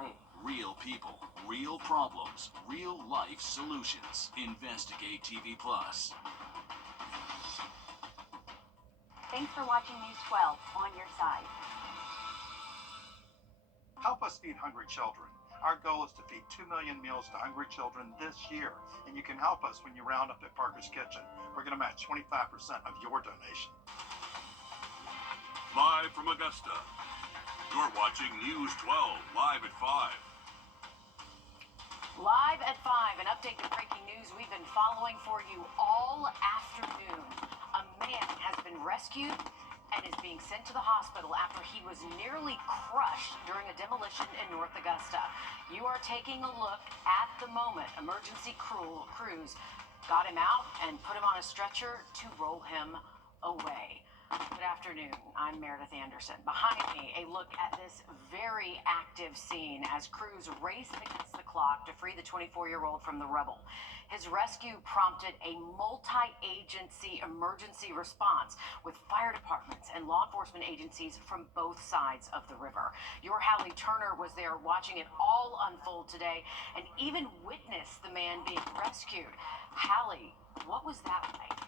me. Real people, real problems, real life solutions. Investigate TV Plus. Thanks for watching News 12 on your side. Help us feed hungry children. Our goal is to feed 2 million meals to hungry children this year, and you can help us when you round up at Parker's Kitchen. We're going to match 25% of your donation. Live from Augusta, you're watching News 12, live at 5. Live at 5, an update to breaking news we've been following for you all afternoon. A man has been rescued and is being sent to the hospital after he was nearly crushed during a demolition in North Augusta. You are taking a look at the moment. Emergency crews got him out and put him on a stretcher to roll him away. Good afternoon. I'm Meredith Anderson. Behind me, a look at this very active scene as crews race against the clock to free the 24-year-old from the rubble. His rescue prompted a multi-agency emergency response with fire departments and law enforcement agencies from both sides of the river. Your Hallie Turner was there watching it all unfold today and even witnessed the man being rescued. Hallie, what was that like?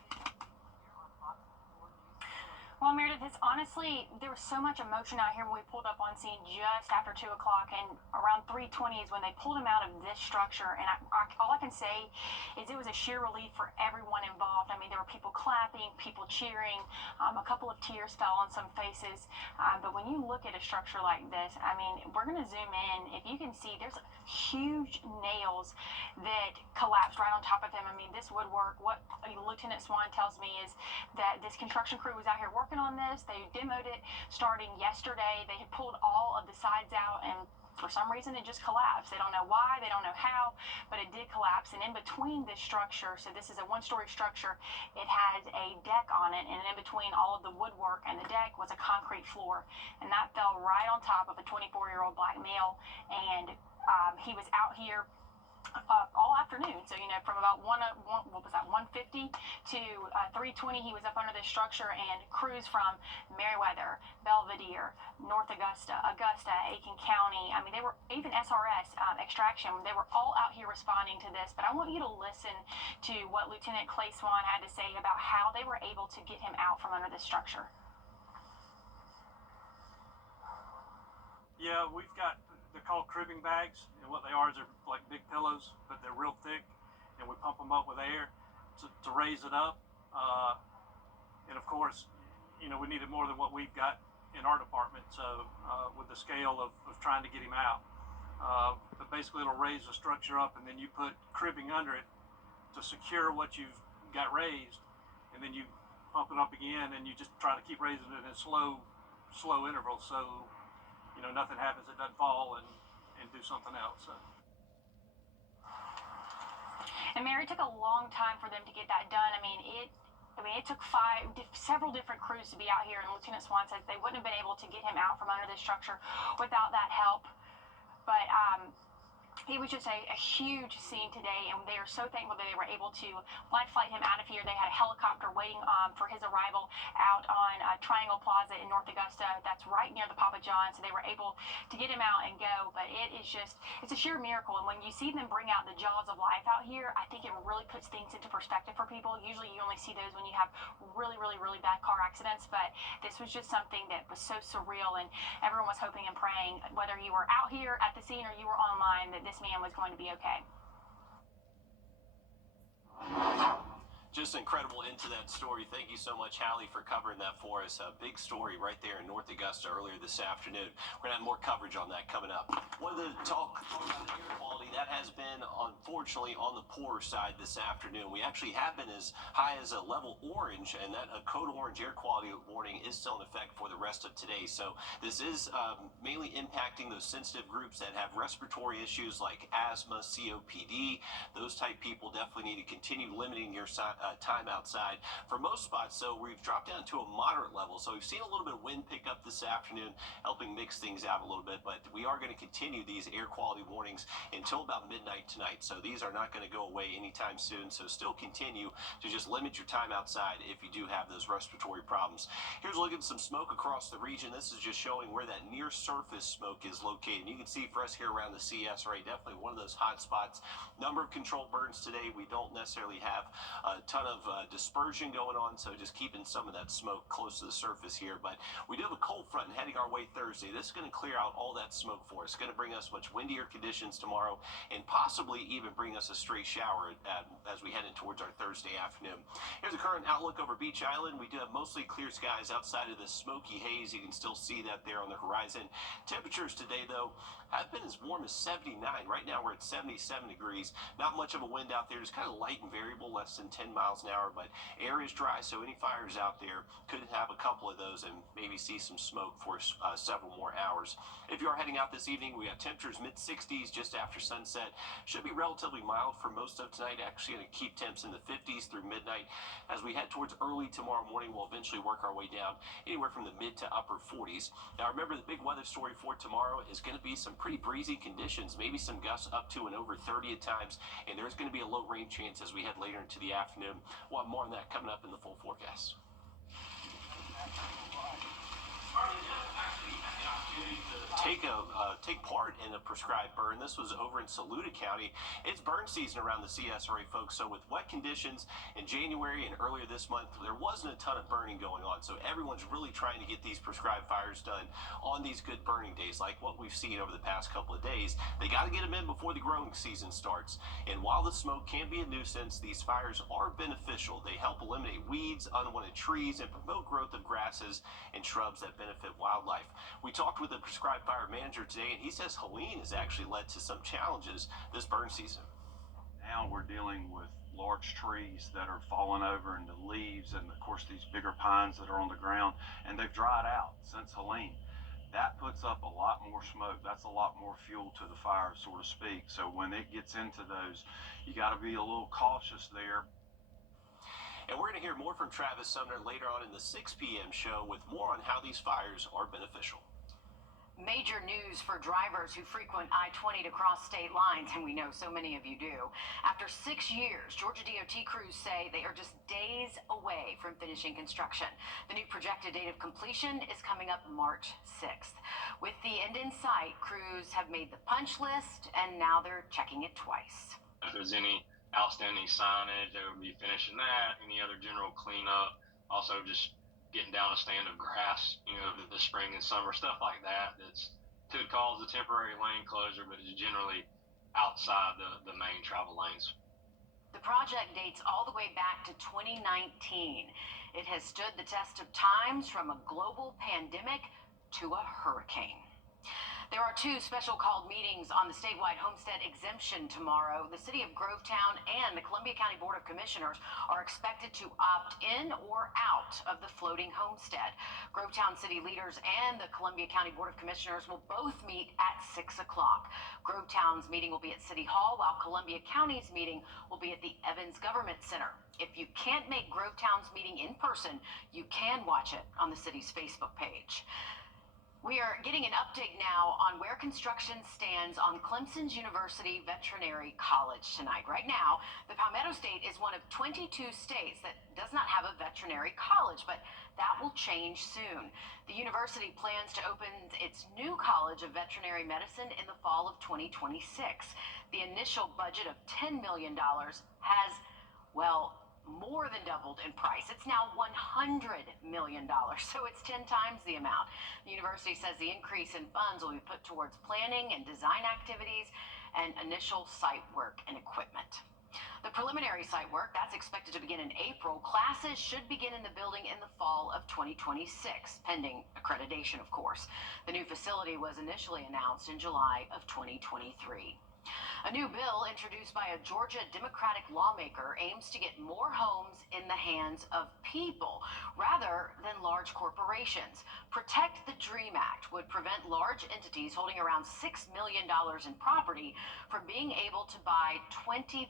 Well, Meredith, it's honestly, there was so much emotion out here when we pulled up on scene just after 2 o'clock, and around 3:20 is when they pulled him out of this structure, and all I can say is it was a sheer relief for everyone involved. I mean, there were people clapping, people cheering, a couple of tears fell on some faces, but when you look at a structure like this, I mean, we're going to zoom in. If you can see, there's huge nails that collapsed right on top of him. I mean, this woodwork, what Lieutenant Swan tells me is that this construction crew was out here working on this. They demoed it starting yesterday. They had pulled all of the sides out, and for some reason it just collapsed. They don't know why, they don't know how, but it did collapse. And in between this structure, so this is a one-story structure, it has a deck on it, and in between all of the woodwork and the deck was a concrete floor, and that fell right on top of a 24-year-old black male. And he was out here all afternoon. So, you know, from about 1:50 to 3:20, he was up under this structure, and crews from Meriwether, Belvedere, North Augusta, Aiken County, I mean, they were even SRS, Extraction, they were all out here responding to this. But I want you to listen to what Lieutenant Clay Swan had to say about how they were able to get him out from under this structure. Yeah, we've got, they're called cribbing bags, and what they are is they're like big pillows, but they're real thick, and we pump them up with air to raise it up. And of course, you know, we needed more than what we've got in our department, so with the scale of trying to get him out. But basically it'll raise the structure up, and then you put cribbing under it to secure what you've got raised, and then you pump it up again, and you just try to keep raising it in slow intervals, so you know, nothing happens, it doesn't fall and do something else. So. And Mary, it took a long time for them to get that done. I mean, it took several different crews to be out here, and Lieutenant Swan says they wouldn't have been able to get him out from under this structure without that help. But it was just a huge scene today, and they are so thankful that they were able to life flight him out of here. They had a helicopter waiting for his arrival out on Triangle Plaza in North Augusta. That's right near the Papa John's, so they were able to get him out and go. But it's a sheer miracle, and when you see them bring out the jaws of life out here, I think it really puts things into perspective for people. Usually you only see those when you have really, really, really bad car accidents, but this was just something that was so surreal, and everyone was hoping and praying, whether you were out here at the scene or you were online, that this man was going to be okay. Just incredible into that story. Thank you so much, Hallie, for covering that for us. A big story right there in North Augusta earlier this afternoon. We're going to have more coverage on that coming up. Wanted to talk about air quality. That has been, unfortunately, on the poorer side this afternoon. We actually have been as high as a level orange, and that a code orange air quality warning is still in effect for the rest of today. So this is mainly impacting those sensitive groups that have respiratory issues like asthma, COPD. Those type people definitely need to continue limiting your time outside. For most spots, so we've dropped down to a moderate level. So we've seen a little bit of wind pick up this afternoon, helping mix things out a little bit, but we are going to continue continue these air quality warnings until about midnight tonight. So these are not going to go away anytime soon. So still continue to just limit your time outside if you do have those respiratory problems. Here's a look at some smoke across the region. This is just showing where that near surface smoke is located. And you can see for us here around the CS area, definitely one of those hot spots. Number of controlled burns today. We don't necessarily have a ton of dispersion going on, so just keeping some of that smoke close to the surface here. But we do have a cold front heading our way Thursday. This is going to clear out all that smoke for us. It's going to bring us much windier conditions tomorrow and possibly even bring us a stray shower as we head in towards our Thursday afternoon. Here's the current outlook over Beach Island. We do have mostly clear skies outside of this smoky haze. You can still see that there on the horizon. Temperatures today, though, have been as warm as 79. Right now we're at 77 degrees. Not much of a wind out there. Just kind of light and variable, less than 10 miles an hour. But air is dry, so any fires out there could have a couple of those and maybe see some smoke for several more hours. If you are heading out this evening, we got temperatures mid-60s just after sunset. Should be relatively mild for most of tonight. Actually going to keep temps in the 50s through midnight. As we head towards early tomorrow morning, we'll eventually work our way down anywhere from the mid to upper 40s. Now remember, the big weather story for tomorrow is going to be some pretty breezy conditions, maybe some gusts up to and over 30 at times, and there's going to be a low rain chance as we head later into the afternoon. We'll have more on that coming up in the full forecast. Take part in a prescribed burn. This was over in Saluda County. It's burn season around the CSRA, folks. So with wet conditions in January and earlier this month, there wasn't a ton of burning going on. So everyone's really trying to get these prescribed fires done on these good burning days, like what we've seen over the past couple of days. They got to get them in before the growing season starts. And while the smoke can be a nuisance, these fires are beneficial. They help eliminate weeds, unwanted trees, and promote growth of grasses and shrubs that benefit wildlife. We talked with the prescribed fire manager today, and he says Helene has actually led to some challenges this burn season. Now we're dealing with large trees that are falling over into leaves, and of course these bigger pines that are on the ground, and they've dried out since Helene. That puts up a lot more smoke. That's a lot more fuel to the fire, so to speak. So when it gets into those, you got to be a little cautious there. And we're going to hear more from Travis Sumner later on in the 6 p.m. show with more on how these fires are beneficial. Major news for drivers who frequent I-20 to cross state lines, and we know so many of you do. After 6 years, Georgia DOT crews say they are just days away from finishing construction. The new projected date of completion is coming up March 6th. With the end in sight, crews have made the punch list, and now they're checking it twice. If there's any outstanding signage, they would be finishing that, any other general cleanup, also just getting down a stand of grass, the spring and summer, stuff like that. That's could cause a temporary lane closure, but it's generally outside the main travel lanes. The project dates all the way back to 2019. It has stood the test of times, from a global pandemic to a hurricane. There are 2 special called meetings on the statewide homestead exemption tomorrow. The city of Grovetown and the Columbia County Board of Commissioners are expected to opt in or out of the floating homestead. Grovetown city leaders and the Columbia County Board of Commissioners will both meet at 6 o'clock. Grovetown's meeting will be at City Hall, while Columbia County's meeting will be at the Evans Government Center. If you can't make Grovetown's meeting in person, you can watch it on the city's Facebook page. We are getting an update now on where construction stands on Clemson's University Veterinary College tonight. Right now, the Palmetto State is one of 22 states that does not have a veterinary college, but that will change soon. The university plans to open its new College of Veterinary Medicine in the fall of 2026. The initial budget of $10 million has, more than doubled in price. It's now $100 million, so it's 10 times the amount. The university says the increase in funds will be put towards planning and design activities and initial site work and equipment. The preliminary site work, that's expected to begin in April. Classes should begin in the building in the fall of 2026, pending accreditation, of course. The new facility was initially announced in July of 2023. A new bill introduced by a Georgia Democratic lawmaker aims to get more homes in the hands of people rather than large corporations. Protect the Dream Act would prevent large entities holding around $6 million in property from being able to buy 25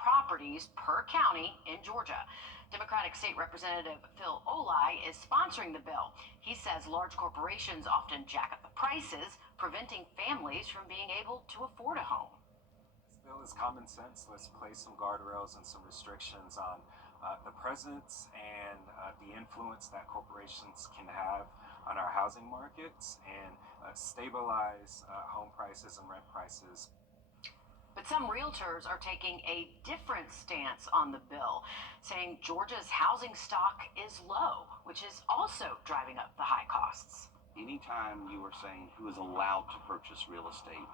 properties per county in Georgia. Democratic State Representative Phil Olai is sponsoring the bill. He says large corporations often jack up the prices, preventing families from being able to afford a home. This bill is common sense. Let's place some guardrails and some restrictions on the presence and the influence that corporations can have on our housing markets, and stabilize home prices and rent prices. But some realtors are taking a different stance on the bill, saying Georgia's housing stock is low, which is also driving up the high costs. Anytime you are saying who is allowed to purchase real estate,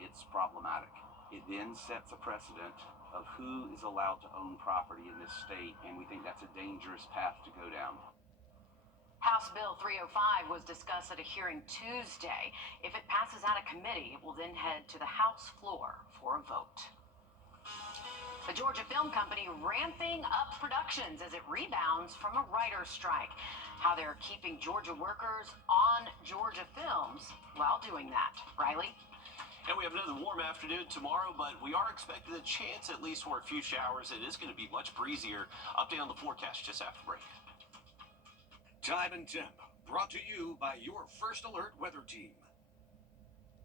it's problematic. It then sets a precedent of who is allowed to own property in this state, and we think that's a dangerous path to go down. House Bill 305 was discussed at a hearing Tuesday. If it passes out of committee, it will then head to the House floor for a vote. The Georgia Film Company ramping up productions as it rebounds from a writer's strike. How they're keeping Georgia workers on Georgia films while doing that. Riley? And we have another warm afternoon tomorrow, but we are expecting a chance at least for a few showers. It is going to be much breezier. Update on the forecast just after break. Time and Temp, brought to you by your First Alert weather team.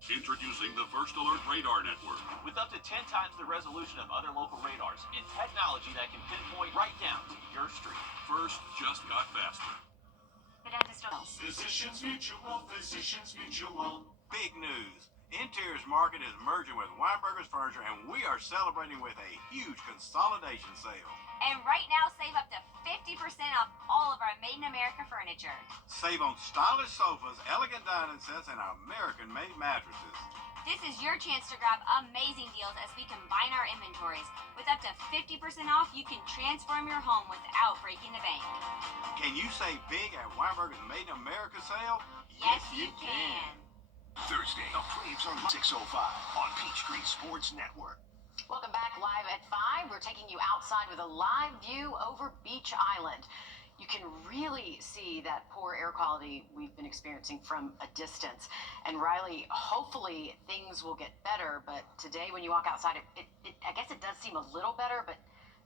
Introducing the First Alert Radar Network. With up to 10 times the resolution of other local radars and technology that can pinpoint right down to your street. First just got faster. The dentist. Physicians Mutual, Physicians Mutual. Big news. Interiors Market is merging with Weinberger's Furniture, and we are celebrating with a huge consolidation sale. And right now, save up to 50% off all of our Made in America furniture. Save on stylish sofas, elegant dining sets, and our American-made mattresses. This is your chance to grab amazing deals as we combine our inventories. With up to 50% off, you can transform your home without breaking the bank. Can you save big at Weinberger's Made in America sale? Yes, you can. Thursday, the Flames on 6:05 on Peachtree Sports Network. Welcome back live at 5. We're taking you outside with a live view over Beach Island. You can really see that poor air quality we've been experiencing from a distance. And Riley, hopefully things will get better, but today when you walk outside, I guess it does seem a little better, but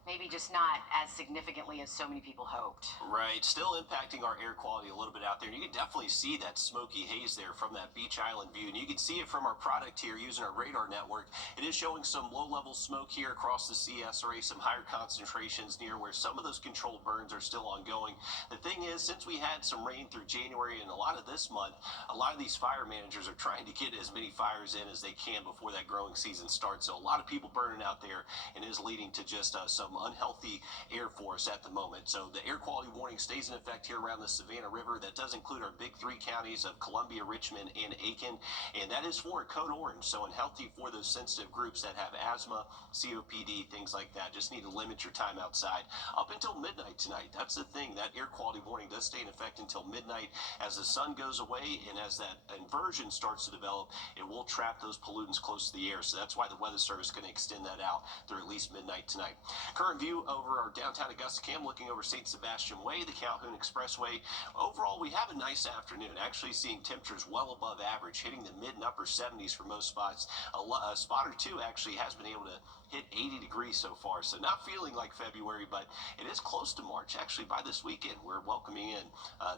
maybe just not as significantly as so many people hoped. Right, still impacting our air quality a little bit out there. And you can definitely see that smoky haze there from that Beach Island view. And you can see it from our product here using our radar network. It is showing some low-level smoke here across the CSRA, some higher concentrations near where some of those controlled burns are still ongoing. The thing is, since we had some rain through January and a lot of this month, a lot of these fire managers are trying to get as many fires in as they can before that growing season starts. So a lot of people burning out there, and is leading to just some unhealthy air for us at the moment. So the air quality warning stays in effect here around the Savannah River. That does include our big 3 counties of Columbia, Richmond, and Aiken, and that is for a code orange, so unhealthy for those sensitive groups that have asthma, COPD, things like that. Just need to limit your time outside up until midnight tonight. That's the thing, that air quality warning does stay in effect until midnight. As the sun goes away and as that inversion starts to develop, it will trap those pollutants close to the air. So that's why the Weather Service is going to extend that out through at least midnight tonight. Current view over our downtown Augusta Cam, looking over St. Sebastian Way, the Calhoun Expressway. Overall, we have a nice afternoon, actually seeing temperatures well above average, hitting the mid and upper 70s for most spots. A spot or two actually has been able to hit 80 degrees so far, so not feeling like February, but it is close to March. Actually, by this weekend, we're welcoming in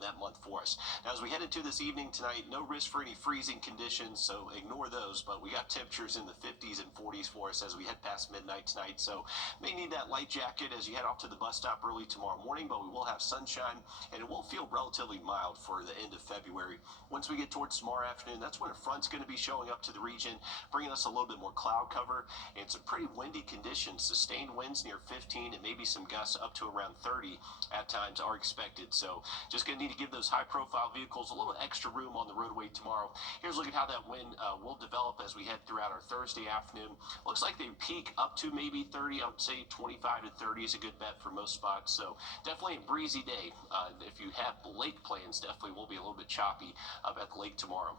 that month for us. Now, as we head into this evening tonight, no risk for any freezing conditions, so ignore those, but we got temperatures in the 50s and 40s for us as we head past midnight tonight, so may need that light jacket as you head off to the bus stop early tomorrow morning, but we will have sunshine, and it will feel relatively mild for the end of February. Once we get towards tomorrow afternoon, that's when a front's going to be showing up to the region, bringing us a little bit more cloud cover, and some pretty windy conditions. Sustained winds near 15 and maybe some gusts up to around 30 at times are expected. So just going to need to give those high profile vehicles a little extra room on the roadway tomorrow. Here's a look at how that wind will develop as we head throughout our Thursday afternoon. Looks like they peak up to maybe 30. I would say 25 to 30 is a good bet for most spots. So definitely a breezy day. If you have lake plans, definitely will be a little bit choppy up at the lake tomorrow.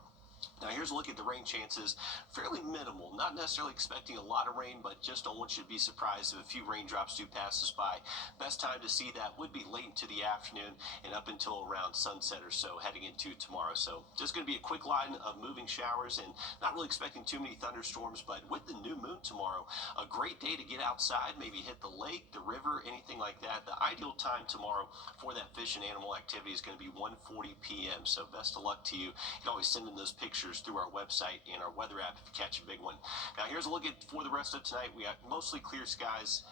Now here's a look at the rain chances, fairly minimal, not necessarily expecting a lot of rain, but just don't want you to be surprised if a few raindrops do pass us by. Best time to see that would be late into the afternoon and up until around sunset or so heading into tomorrow. So just going to be a quick line of moving showers and not really expecting too many thunderstorms, but with the new moon tomorrow, a great day to get outside, maybe hit the lake, the river, anything like that. The ideal time tomorrow for that fish and animal activity is going to be 1:40 p.m. So best of luck to you. You can always send in those pictures pictures through our website and our weather app if you catch a big one. Now here's a look at for the rest of tonight. We got mostly clear skies.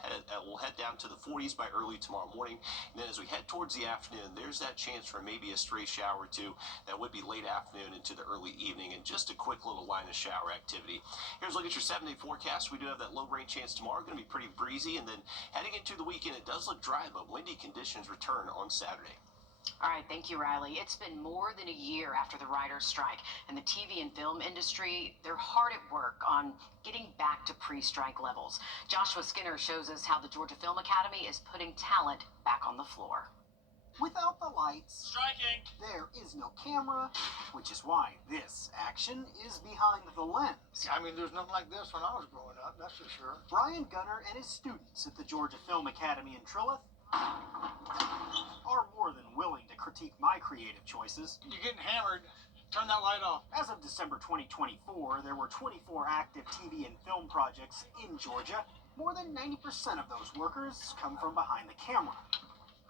We'll head down to the 40s by early tomorrow morning. And then as we head towards the afternoon, there's that chance for maybe a stray shower or two. That would be late afternoon into the early evening, and just a quick little line of shower activity. Here's a look at your 7-day forecast. We do have that low rain chance tomorrow. Going to be pretty breezy, and then heading into the weekend, it does look dry, but windy conditions return on Saturday. All right, thank you, Riley. It's been more than a year after the writers' strike, and the TV and film industry, they're hard at work on getting back to pre-strike levels. Joshua Skinner shows us how the Georgia Film Academy is putting talent back on the floor. Without the lights, Striking. there is no camera, which is why this action is behind the lens. I mean, there's nothing like this when I was growing up, that's for sure. Brian Gunner and his students at the Georgia Film Academy in Trillith are more than willing to critique my creative choices. You're getting hammered. Turn that light off. As of December 2024, there were 24 active TV and film projects in Georgia. More than 90% of those workers come from behind the camera.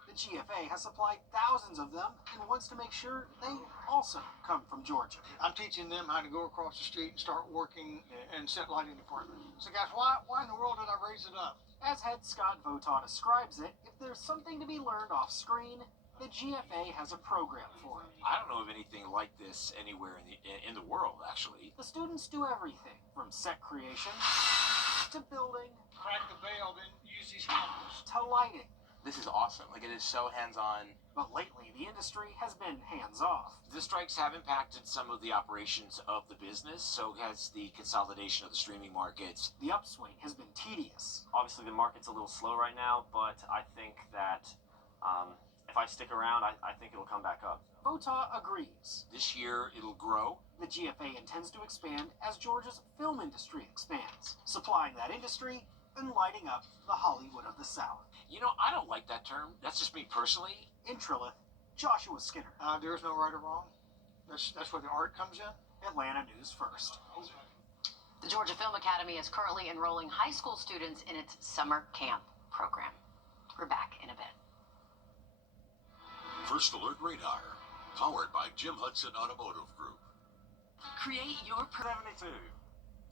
The GFA has supplied thousands of them and wants to make sure they also come from Georgia. I'm teaching them how to go across the street and start working and set lighting department. So guys, why in the world did I raise it up? As head Scott Votaw describes it, if there's something to be learned off screen, the GFA has a program for it. I don't know of anything like this anywhere in the world, actually. The students do everything from set creation to building, Crack the veil, then use these cameras. to lighting. This is awesome. Like, it is so hands-on. But lately, the industry has been hands-off. The strikes have impacted some of the operations of the business, so has the consolidation of the streaming markets. The upswing has been tedious. Obviously, the market's a little slow right now, but I think that if I stick around, I think it'll come back up. Votaw agrees. This year, it'll grow. The GFA intends to expand as Georgia's film industry expands, supplying that industry and lighting up the Hollywood of the South. You know, I don't like that term. That's just me personally. In Trillith, Joshua Skinner. There is no right or wrong. That's where the art comes in. Atlanta News First. The Georgia Film Academy is currently enrolling high school students in its summer camp program. We're back in a bit. First Alert Radar, powered by Jim Hudson Automotive Group. Create your 72.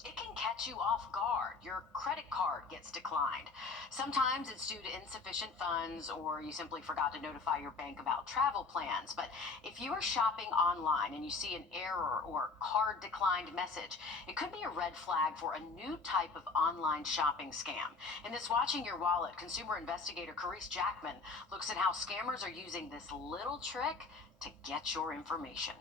It can catch you off guard. Your credit card gets declined. Sometimes it's due to insufficient funds, or you simply forgot to notify your bank about travel plans. But if you are shopping online and you see an error or card declined message, it could be a red flag for a new type of online shopping scam. In this Watching Your Wallet, consumer investigator Carice Jackman looks at how scammers are using this little trick to get your information.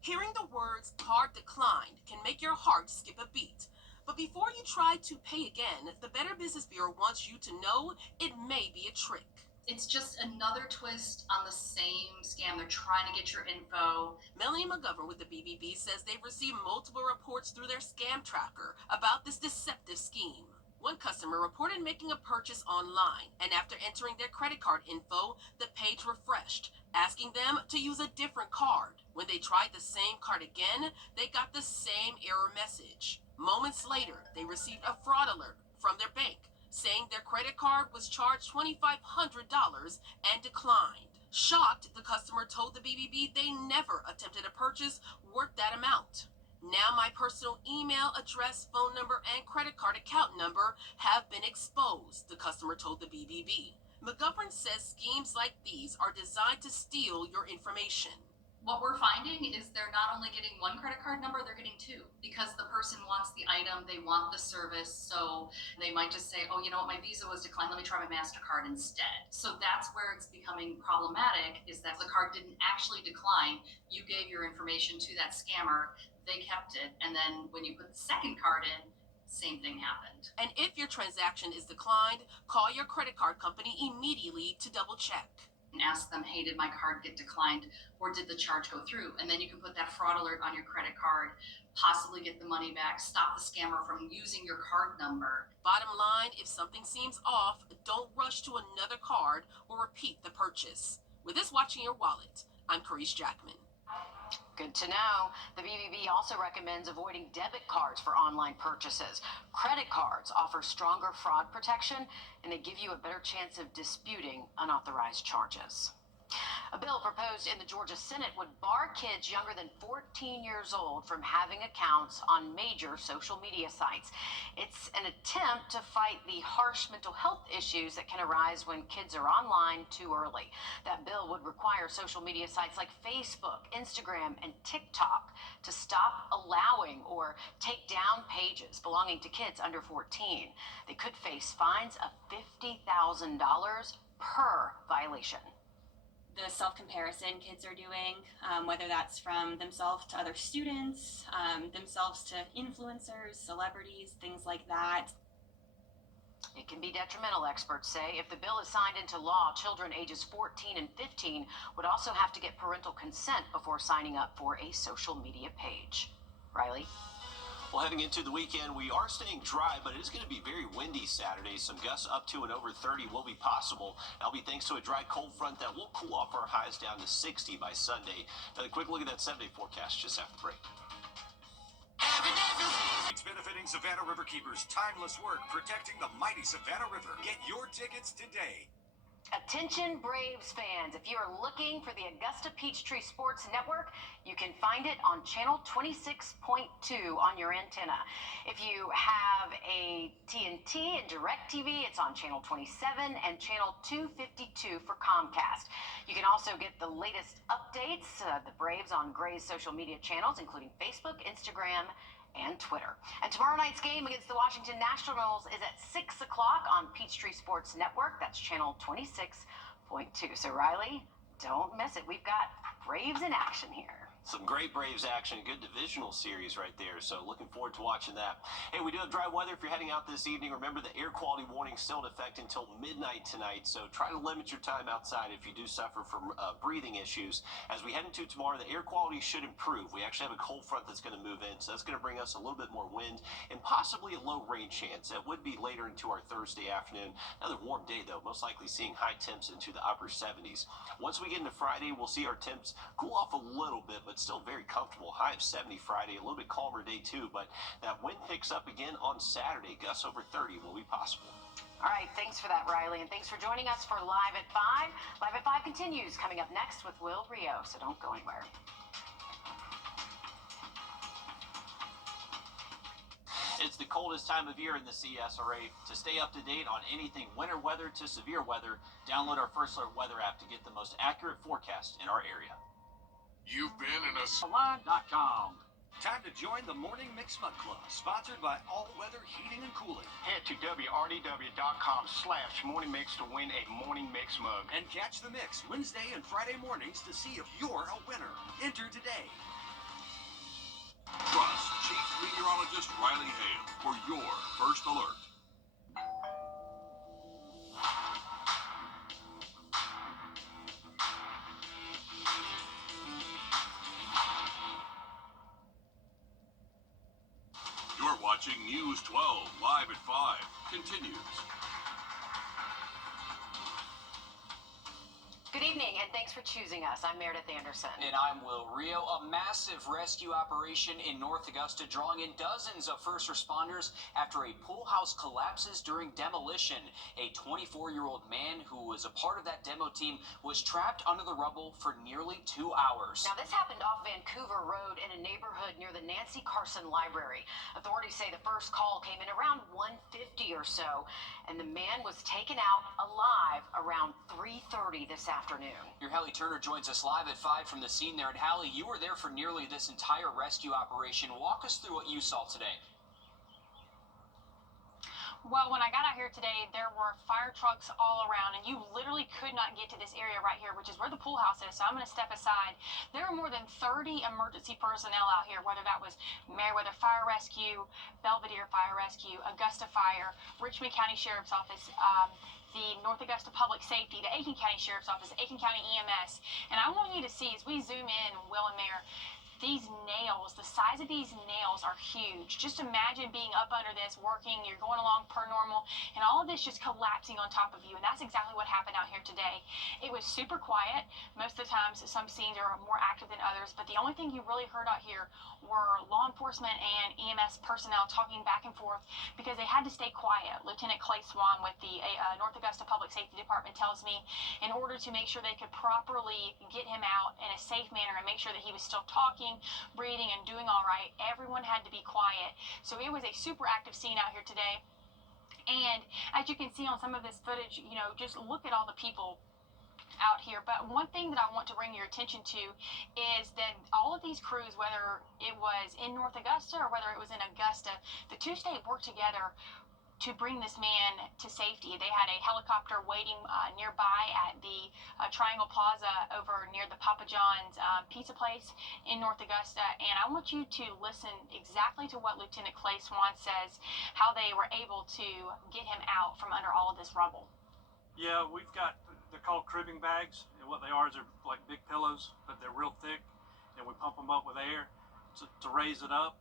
Hearing the words card declined can make your heart skip a beat. But before you try to pay again, the Better Business Bureau wants you to know it may be a trick. It's just another twist on the same scam. They're trying to get your info. Melanie McGovern with the BBB says they've received multiple reports through their scam tracker about this deceptive scheme. One customer reported making a purchase online, and after entering their credit card info, the page refreshed, asking them to use a different card. When they tried the same card again, they got the same error message. Moments later, they received a fraud alert from their bank, saying their credit card was charged $2,500 and declined. Shocked, the customer told the BBB they never attempted a purchase worth that amount. Now my personal email, address, phone number, and credit card account number have been exposed, the customer told the BBB. McGovern says schemes like these are designed to steal your information. What we're finding is they're not only getting one credit card number, they're getting two. Because the person wants the item, they want the service, so they might just say, oh, you know what, my Visa was declined, let me try my MasterCard instead. So that's where it's becoming problematic, is that the card didn't actually decline. You gave your information to that scammer, they kept it, and then when you put the second card in, same thing happened. And if your transaction is declined, call your credit card company immediately to double check. And ask them, hey, did my card get declined, or did the charge go through? And then you can put that fraud alert on your credit card, possibly get the money back, stop the scammer from using your card number. Bottom line, if something seems off, don't rush to another card or repeat the purchase. With this Watching Your Wallet, I'm Carice Jackman. Good to know. The BBB also recommends avoiding debit cards for online purchases. Credit cards offer stronger fraud protection, and they give you a better chance of disputing unauthorized charges. A bill proposed in the Georgia Senate would bar kids younger than 14 years old from having accounts on major social media sites. It's an attempt to fight the harsh mental health issues that can arise when kids are online too early. That bill would require social media sites like Facebook, Instagram, and TikTok to stop allowing or take down pages belonging to kids under 14. They could face fines of $50,000 per violation. The self-comparison kids are doing, whether that's from themselves to other students, themselves to influencers, celebrities, things like that. It can be detrimental, experts say. If the bill is signed into law, children ages 14 and 15 would also have to get parental consent before signing up for a social media page. Riley? Well, heading into the weekend, we are staying dry, but it is going to be very windy Saturday. Some gusts up to and over 30 will be possible. That'll be thanks to a dry cold front that will cool off our highs down to 60 by Sunday. Now, a quick look at that 7-day forecast just after the break. It's benefiting Savannah Riverkeepers' timeless work protecting the mighty Savannah River. Get your tickets today. Attention Braves fans, if you are looking for the Augusta Peachtree Sports Network, you can find it on channel 26.2 on your antenna. If you have a TNT and DirecTV, it's on channel 27 and channel 252 for Comcast. You can also get the latest updates, the Braves on Gray's social media channels, including Facebook, Instagram, and Twitter. And tomorrow night's game against the Washington Nationals is at 6 o'clock on Peachtree Sports Network. That's channel 26.2. So, Riley, don't miss it. We've got Braves in action here. Some great Braves action, good divisional series right there, so looking forward to watching that. Hey, we do have dry weather if you're heading out this evening. Remember, the air quality warning is still in effect until midnight tonight, so try to limit your time outside if you do suffer from breathing issues. As we head into tomorrow, the air quality should improve. We actually have a cold front that's going to move in, so that's going to bring us a little bit more wind and possibly a low rain chance. That would be later into our Thursday afternoon. Another warm day, though, most likely seeing high temps into the upper 70s. Once we get into Friday, we'll see our temps cool off a little bit, but still very comfortable. High of 70 Friday, a little bit calmer day too, but that wind picks up again on Saturday. Gusts over 30 will be possible. All right, thanks for that, Riley, and thanks for joining us for Live at 5. Live at 5 continues coming up next with Will Rio, so don't go anywhere. It's the coldest time of year in the CSRA. To stay up to date on anything winter weather to severe weather, download our First Alert Weather app to get the most accurate forecast in our area. You've been in a Salon.com. Time to join the Morning Mix Mug Club, sponsored by All Weather Heating and Cooling. Head to WRDW.com/Morning Mix to win a Morning Mix mug. And catch the mix Wednesday and Friday mornings to see if you're a winner. Enter today. Trust Chief Meteorologist Riley Hale for your First Alert. You're watching News 12 Live at 5 continues. Good evening, and thanks for choosing us. I'm Meredith Anderson. And I'm Will Rio. A massive rescue operation in North Augusta drawing in dozens of first responders after a pool house collapses during demolition. A 24-year-old man who was a part of that demo team was trapped under the rubble for nearly 2 hours. Now, this happened off Vancouver Road in a neighborhood near the Nancy Carson Library. Authorities say the first call came in around 1:50 or so, and the man was taken out alive around 3:30 this afternoon. Your Hallie Turner joins us live at 5 from the scene there. And Hallie, you were there for nearly this entire rescue operation. Walk us through what you saw today. Well, when I got out here today, there were fire trucks all around, and you literally could not get to this area right here, which is where the pool house is. So I'm going to step aside. There are more than 30 emergency personnel out here, whether that was Meriwether Fire Rescue, Belvedere Fire Rescue, Augusta Fire, Richmond County Sheriff's Office, the North Augusta Public Safety, the Aiken County Sheriff's Office, Aiken County EMS. And I want you to see, as we zoom in, Will and Mayor, these nails, the size of these nails are huge. Just imagine being up under this, working, you're going along per normal, and all of this just collapsing on top of you. And that's exactly what happened out here today. It was super quiet. Most of the times, some scenes are more active than others, but the only thing you really heard out here were law enforcement and EMS personnel talking back and forth because they had to stay quiet. Lieutenant Clay Swan with the North Augusta Public Safety Department tells me in order to make sure they could properly get him out in a safe manner and make sure that he was still talking, breathing, and doing all right, everyone had to be quiet. So it was a super active scene out here today. And as you can see on some of this footage, you know, just look at all the people out here. But one thing that I want to bring your attention to is that all of these crews, whether it was in North Augusta or whether it was in Augusta, the two state worked together to bring this man to safety. They had a helicopter waiting nearby at the Triangle Plaza over near the Papa John's pizza place in North Augusta. And I want you to listen exactly to what Lieutenant Clay Swan says, how they were able to get him out from under all of this rubble. Yeah, we've got, they're called cribbing bags, and what they are is they're like big pillows, but they're real thick, and we pump them up with air to raise it up.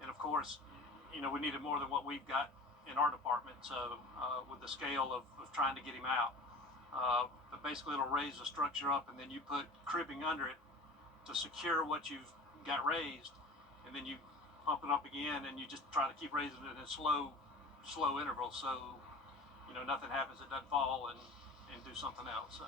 And of course, you know, we needed more than what we've got in our department, so with the scale of trying to get him out. But basically it'll raise the structure up, and then you put cribbing under it to secure what you've got raised, and then you pump it up again, and you just try to keep raising it in slow intervals, so you know nothing happens, it doesn't fall and do something else. So.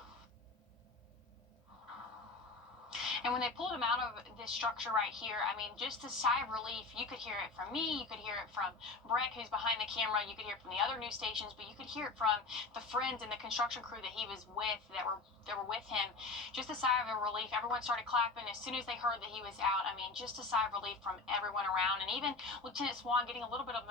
And when they pulled him out of this structure right here, I mean, just a sigh of relief. You could hear it from me, you could hear it from Breck, who's behind the camera, you could hear it from the other news stations, but you could hear it from the friends and the construction crew that he was with, that were with him. Just a sigh of relief. Everyone started clapping as soon as they heard that he was out. I mean, just a sigh of relief from everyone around, and even Lieutenant Swan getting a little bit of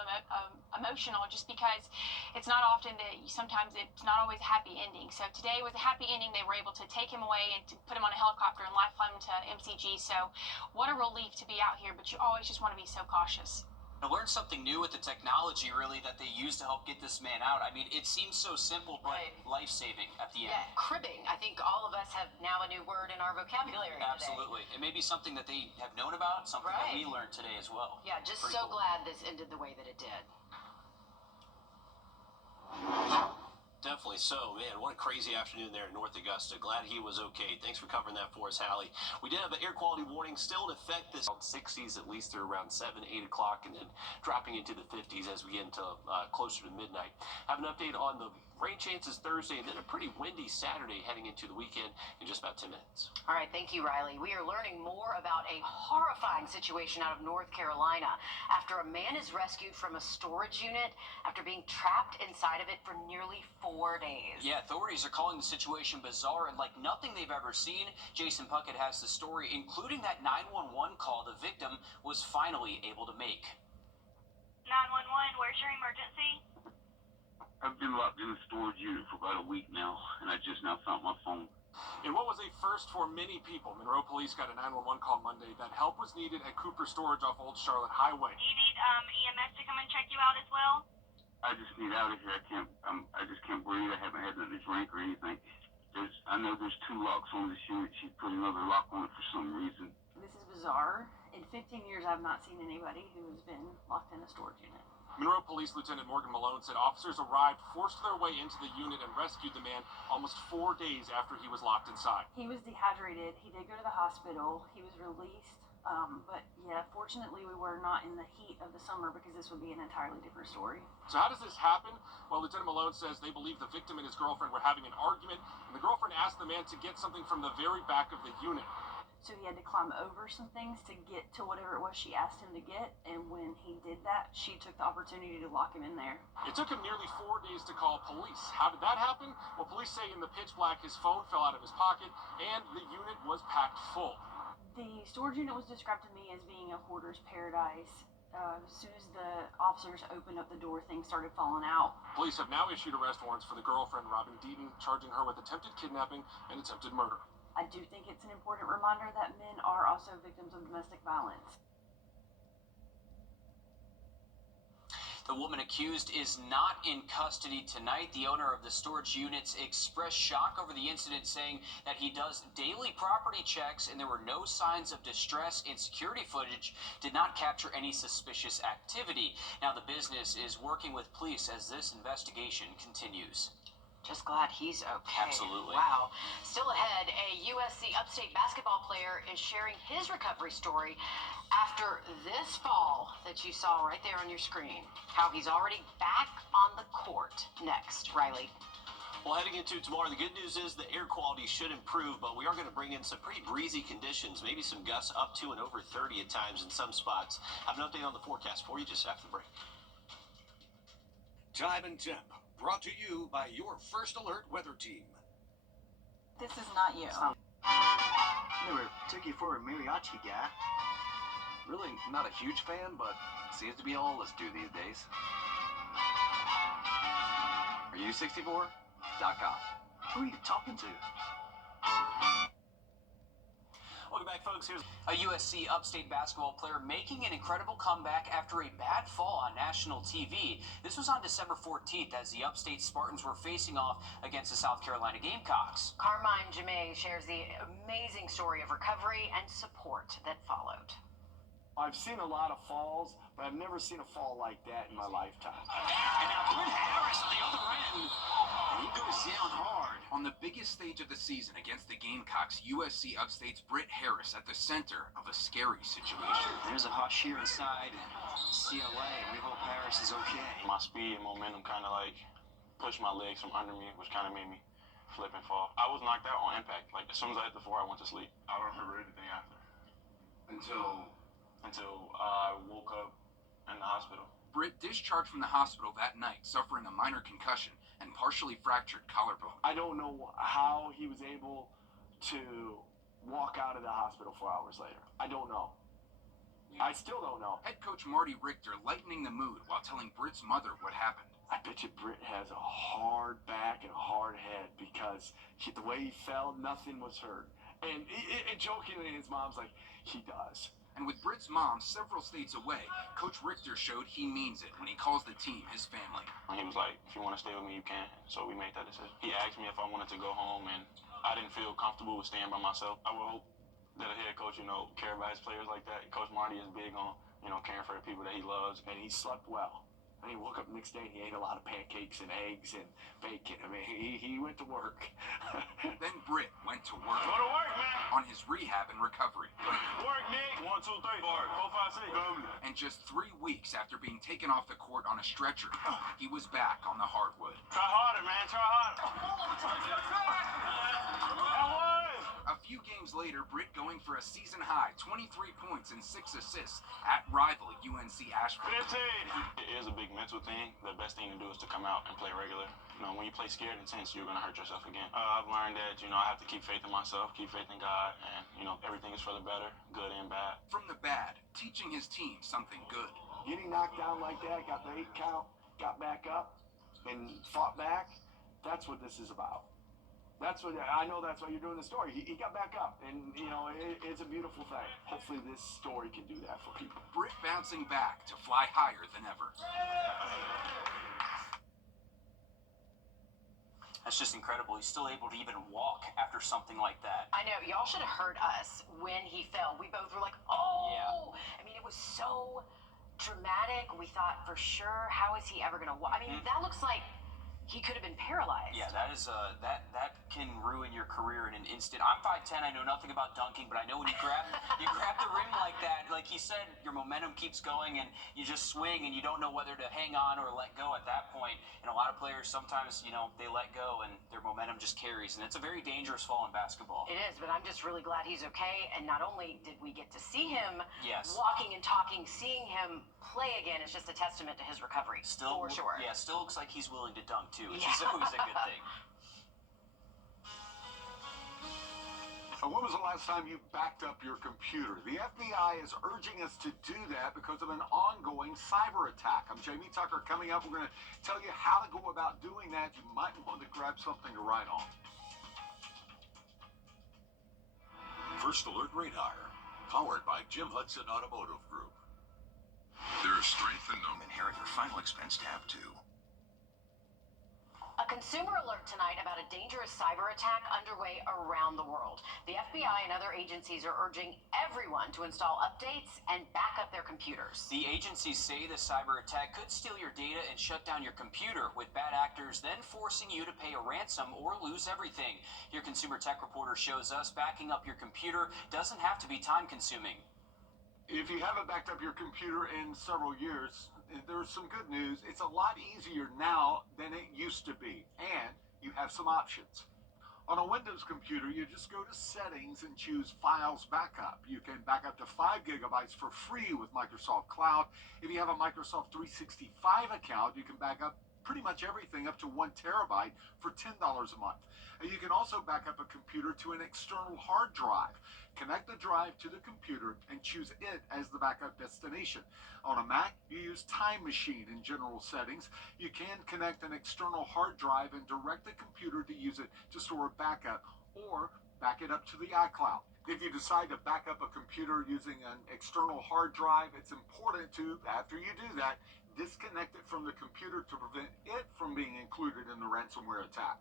emotional, just because it's not often that sometimes it's not always a happy ending. So today was a happy ending. They were able to take him away and to put him on a helicopter and life flight him to MCG. So what a relief to be out here, but you always just want to be so cautious. I learned something new with the technology, really, that they used to help get this man out. I mean, it seems so simple, but life-saving at the end. Yeah, cribbing. I think all of us have now a new word in our vocabulary Absolutely. today. It may be something that they have known about, something that we learned today as well. Yeah, just Pretty so cool. glad this ended the way that it did. Definitely so, man. What a crazy afternoon there in North Augusta. Glad he was okay. Thanks for covering that for us, Hallie. We did have an air quality warning still in effect this 60s, at least through around 7, 8 o'clock, and then dropping into the 50s as we get into closer to midnight. Have an update on the rain chances Thursday, and then a pretty windy Saturday heading into the weekend in just about 10 minutes. All right, thank you, Riley. We are learning more about a horrifying situation out of North Carolina after a man is rescued from a storage unit after being trapped inside of it for nearly 4 days. Yeah, authorities are calling the situation bizarre and like nothing they've ever seen. Jason Puckett has the story, including that 911 call the victim was finally able to make. 911, where's your emergency? I've been locked in a storage unit for about a week now, and I just now found my phone. In what was a first for many people, Monroe Police got a 911 call Monday that help was needed at Cooper Storage off Old Charlotte Highway. Do you need EMS to come and check you out as well? I just need out of here. I just can't breathe. I haven't had nothing to drink or anything. I know there's 2 locks on this unit. She put another lock on it for some reason. This is bizarre. In 15 years, I've not seen anybody who has been locked in a storage unit. Monroe Police Lieutenant Morgan Malone said officers arrived, forced their way into the unit, and rescued the man almost 4 days after he was locked inside. He was dehydrated. He did go to the hospital. He was released. But yeah, fortunately, we were not in the heat of the summer because this would be an entirely different story. So how does this happen? Well, Lieutenant Malone says they believe the victim and his girlfriend were having an argument, and the girlfriend asked the man to get something from the very back of the unit. So he had to climb over some things to get to whatever it was she asked him to get, and when he did that, she took the opportunity to lock him in there. It took him nearly 4 days to call police. How did that happen? Well, police say in the pitch black his phone fell out of his pocket, and the unit was packed full. The storage unit was described to me as being a hoarder's paradise. As soon as the officers opened up the door, things started falling out. Police have now issued arrest warrants for the girlfriend, Robin Deaton, charging her with attempted kidnapping and attempted murder. I do think it's an important reminder that men are also victims of domestic violence. The woman accused is not in custody tonight. The owner of the storage units expressed shock over the incident, saying that he does daily property checks and there were no signs of distress, and security footage did not capture any suspicious activity. Now the business is working with police as this investigation continues. Just glad he's okay. Absolutely. Wow. Still ahead, a USC Upstate basketball player is sharing his recovery story after this fall that you saw right there on your screen. How he's already back on the court. Next, Riley. Well, heading into tomorrow, the good news is the air quality should improve, but we are going to bring in some pretty breezy conditions, maybe some gusts up to and over 30 at times in some spots. I have an update on the forecast for you just after the break. Time and temp, brought to you by your First Alert weather team. This is not you. Never took you for a mariachi guy. Really not a huge fan, but seems to be all us do these days. Are you 64.com? Who are you talking to? Welcome back, folks. Here's A USC Upstate basketball player making an incredible comeback after a bad fall on national TV. This was on December 14th as the Upstate Spartans were facing off against the South Carolina Gamecocks. Carmine Jamay shares the amazing story of recovery and support that followed. I've seen a lot of falls, but I've never seen a fall like that in my lifetime. And now Britt Harris on the other end. And he goes down hard. On the biggest stage of the season against the Gamecocks, USC Upstate's Britt Harris at the center of a scary situation. There's a hot shear inside CLA, and we hope Harris is okay. My speed and momentum kind of like pushed my legs from under me, which kind of made me flip and fall. I was knocked out on impact. Like, as soon as I hit the floor, I went to sleep. I don't remember anything after. Until I woke up in the hospital. Britt discharged from the hospital that night, suffering a minor concussion and partially fractured collarbone. I don't know how he was able to walk out of the hospital 4 hours later. I don't know. I still don't know. Head coach Marty Richter lightening the mood while telling Britt's mother what happened. I bet you Britt has a hard back and a hard head because the way he fell, nothing was hurt. And jokingly, his mom's like, he does. And with Britt's mom several states away, Coach Richter showed he means it when he calls the team his family. He was like, if you want to stay with me, you can. So we made that decision. He asked me if I wanted to go home, and I didn't feel comfortable with staying by myself. I would hope that a head coach, care about his players like that. Coach Marty is big on, caring for the people that he loves. And he slept well. And he woke up the next day and he ate a lot of pancakes and eggs and bacon. I mean, he went to work. Then Britt went to work. Go to work, man. On his rehab and recovery. Work, Nick. 1, 2, 3, 4, 5, 6. Go. And just 3 weeks after being taken off the court on a stretcher, he was back on the hardwood. Try harder, man. Try harder. A few games later, Britt going for a season-high 23 points and 6 assists at rival UNC Asheville. 15. It is a big mental thing. The best thing to do is to come out and play regular. When you play scared and tense, you're going to hurt yourself again. I've learned that, I have to keep faith in myself, keep faith in God, and, everything is for the better, good and bad. From the bad, teaching his team something good. Getting knocked down like that, got the 8 count, got back up, and fought back, that's what this is about. That's what I know. That's why you're doing the story. He got back up, and it's a beautiful thing. Hopefully, this story can do that for people. Britt bouncing back to fly higher than ever. That's just incredible. He's still able to even walk after something like that. I know. Y'all should have heard us when he fell. We both were like, oh. Yeah. I mean, it was so dramatic. We thought for sure, how is he ever going to walk? I mean, that looks like he could have been paralyzed. Yeah, that is that can ruin your career in an instant. I'm 5'10", I know nothing about dunking, but I know when you grab the rim like that, like he said, your momentum keeps going and you just swing and you don't know whether to hang on or let go at that point. And a lot of players sometimes, they let go and their momentum just carries, and it's a very dangerous fall in basketball. It is, but I'm just really glad he's okay. And not only did we get to see him walking and talking, seeing him play again is just a testament to his recovery. Still, for sure. Yeah, still looks like he's willing to dunk too, which is always a good thing. When was the last time you backed up your computer? The FBI is urging us to do that because of an ongoing cyber attack. I'm Jamie Tucker. Coming up, we're going to tell you how to go about doing that. You might want to grab something to write on. First Alert Radar, powered by Jim Hudson Automotive Group. There's strengthen them. Inherit your final expense tab too. A consumer alert tonight about a dangerous cyber attack underway around the world. The FBI and other agencies are urging everyone to install updates and back up their computers. The agencies say the cyber attack could steal your data and shut down your computer, with bad actors then forcing you to pay a ransom or lose everything. Your Consumer Tech Reporter shows us backing up your computer doesn't have to be time-consuming. If you haven't backed up your computer in several years, there's some good news. It's a lot easier now than it used to be, and you have some options. On a Windows computer, you just go to Settings and choose Files Backup. You can back up to 5 gigabytes for free with Microsoft Cloud. If you have a Microsoft 365 account, you can back up pretty much everything up to 1 terabyte for $10 a month. And you can also back up a computer to an external hard drive. Connect the drive to the computer and choose it as the backup destination. On a Mac, you use Time Machine in general settings. You can connect an external hard drive and direct the computer to use it to store a backup or back it up to the iCloud. If you decide to back up a computer using an external hard drive, it's important to, after you do that, disconnect it from the computer to prevent it from being included in the ransomware attack.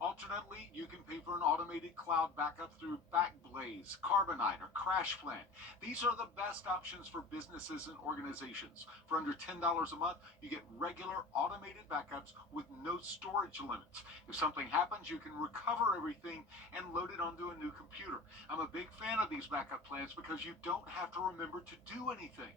Alternately, you can pay for an automated cloud backup through Backblaze, Carbonite, or CrashPlan. These are the best options for businesses and organizations. For under $10 a month, you get regular automated backups with no storage limits. If something happens, you can recover everything and load it onto a new computer. I'm a big fan of these backup plans because you don't have to remember to do anything.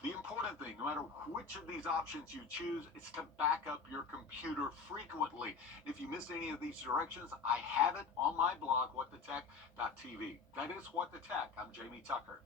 The important thing, no matter which of these options you choose, is to back up your computer frequently. If you missed any of these directions, I have it on my blog, whatthetech.tv. That is What the Tech. I'm Jamie Tucker.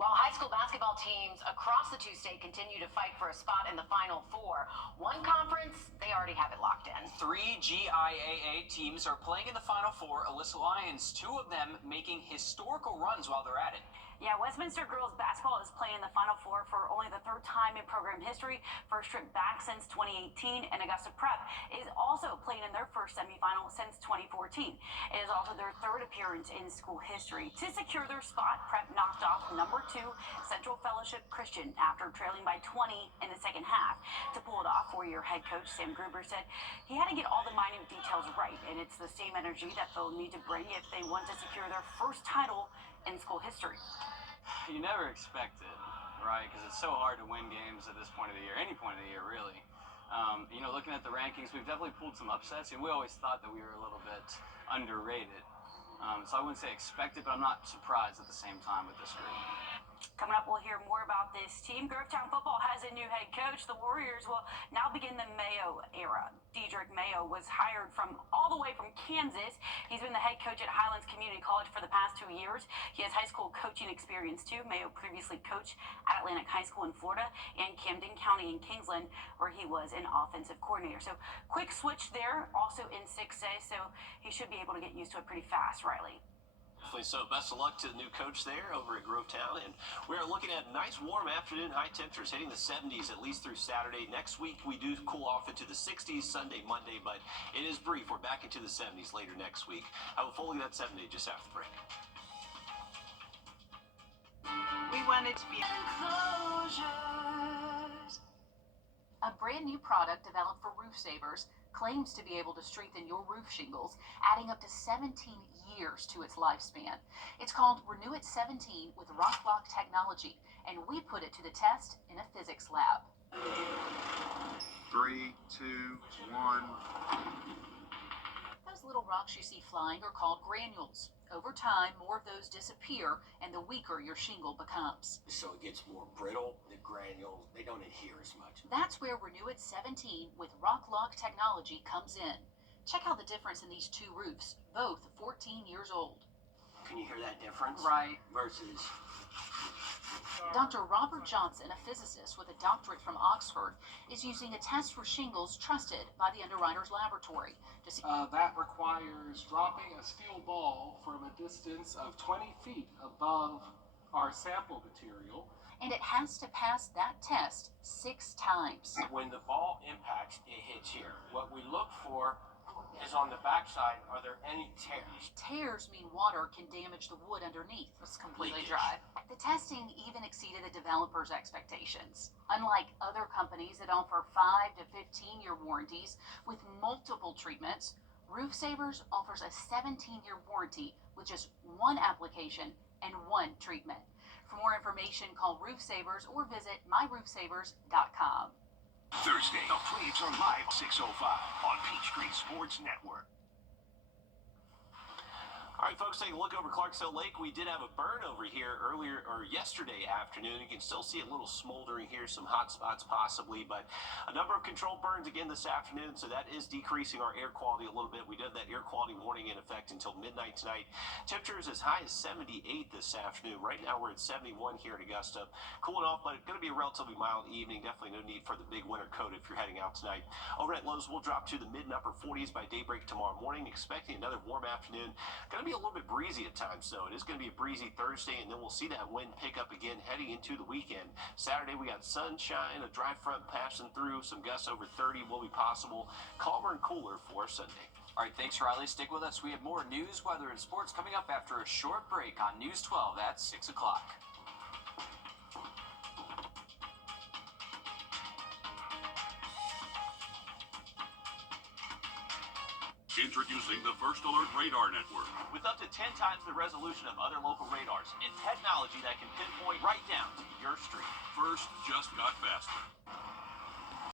While high school basketball teams across the two-state continue to fight for a spot in the Final Four, one conference, they already have it locked in. 3 GIAA teams are playing in the Final Four, Alyssa Lions, 2 of them making historical runs while they're at it. Yeah, Westminster girls basketball is playing in the Final Four for only the 3rd time in program history, first trip back since 2018, and Augusta Prep is also playing in their first semifinal since 2014. It is also their 3rd appearance in school history. To secure their spot, Prep knocked off number 2 Central Fellowship Christian after trailing by 20 in the second half. To pull it off, 4-year head coach Sam Gruber said he had to get all the minute details right, and it's the same energy that they'll need to bring if they want to secure their first title in school history. You never expect it, right? Because it's so hard to win games at this point of the year, any point of the year, really. Looking at the rankings, we've definitely pulled some upsets, and we always thought that we were a little bit underrated. So I wouldn't say expected, but I'm not surprised at the same time with this group. Coming up, we'll hear more about this team. Grovetown football has a new head coach. The Warriors will now begin the Mayo era. Dedrick Mayo was hired all the way from Kansas. He's been the head coach at Highlands Community College for the past 2 years. He has high school coaching experience, too. Mayo previously coached at Atlantic High School in Florida and Camden County in Kingsland, where he was an offensive coordinator. So quick switch there, also in 6A, so he should be able to get used to it pretty fast, Riley. So best of luck to the new coach there over at Grovetown. And we are looking at nice warm afternoon high temperatures hitting the 70s at least through Saturday. Next week we do cool off into the 60s Sunday, Monday, but it is brief. We're back into the 70s later next week. I will fully that 7-day just after the break. We wanted to be Enclosures. A brand new product developed for roof savers claims to be able to strengthen your roof shingles, adding up to 17 years to its lifespan. It's called Renew It 17 with RockLock technology, and we put it to the test in a physics lab. 3, 2, 1. Those little rocks you see flying are called granules. Over time, more of those disappear, and the weaker your shingle becomes. So it gets more brittle, the granules, they don't adhere as much. That's where Renew It 17 with RockLock technology comes in. Check out the difference in these 2 roofs, both 14 years old. Can you hear that difference? Right. Versus... Dr. Robert Johnson, a physicist with a doctorate from Oxford, is using a test for shingles trusted by the Underwriters Laboratory. That requires dropping a steel ball from a distance of 20 feet above our sample material. And it has to pass that test 6 times. When the ball impacts, it hits here. What we look for is on the backside. Are there any tears? Tears mean water can damage the wood underneath. It's completely Leakage. dry. The testing even exceeded the developers' expectations. Unlike other companies that offer 5 to 15-year warranties with multiple treatments, Roof Savers offers a 17-year warranty with just one application and one treatment. For more information, call Roof Savers or visit myroofsavers.com. Thursday, the Braves are live 6:05 on Peachtree Sports Network. All right, folks, take a look over Clarksville Lake. We did have a burn over here yesterday afternoon. You can still see a little smoldering here, some hot spots possibly, but a number of controlled burns again this afternoon, so that is decreasing our air quality a little bit. We did have that air quality warning in effect until midnight tonight. Temperatures as high as 78 this afternoon. Right now we're at 71 here in Augusta. Cooling off, but it's going to be a relatively mild evening. Definitely no need for the big winter coat if you're heading out tonight. Overnight lows will drop to the mid and upper 40s by daybreak tomorrow morning. Expecting another warm afternoon. Going to be a little bit breezy at times, so it is going to be a breezy Thursday, and then we'll see that wind pick up again heading into the weekend. Saturday, we got sunshine, a dry front passing through, some gusts over 30 will be possible. Calmer and cooler for Sunday. All right, thanks, Riley. Stick with us. We have more news, weather, and sports coming up after a short break on News 12 at 6 o'clock. Introducing the First Alert Radar Network. With up to 10 times the resolution of other local radars and technology that can pinpoint right down to your street. First just got faster.